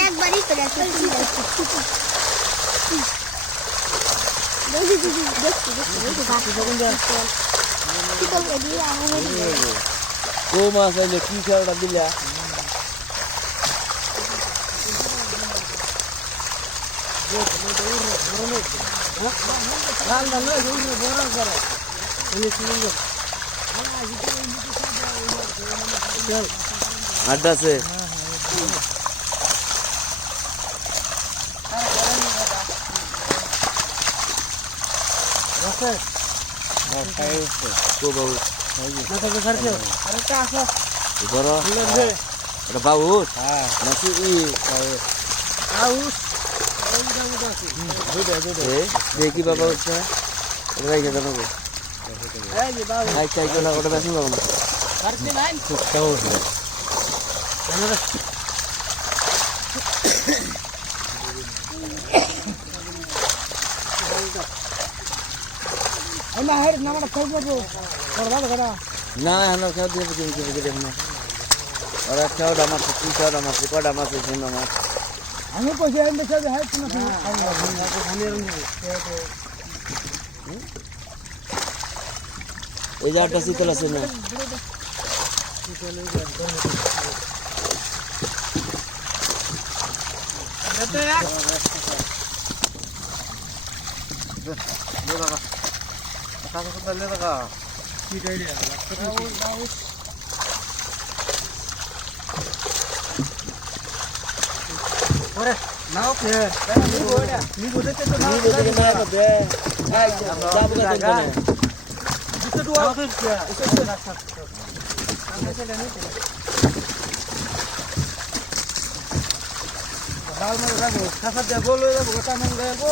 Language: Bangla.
একবারই করে ও মাছ আইলে কি খেলাটা দিলা আড্ডা আছে বাউস নাকি দেখি বাবা হচ্ছে রেখে দেবো ওটা বেশি পাবো না না আমরা খেয়ে দিয়ে দেব না ওরা খেয়ে আমার তুই খেয়ে আমার কটা আমার জন্য আমার আমি পয়সা আমি বেশি হাই এই জায়গাটা শীতল আছে না নাও কে নি বুঝতে তো নাও দেখে না দে যাব না দেন না দিতে তো আও কে এসে রাখা ডাল মারা যাবো খাসা দিয়ে বলে যাবো কথা মন যাবো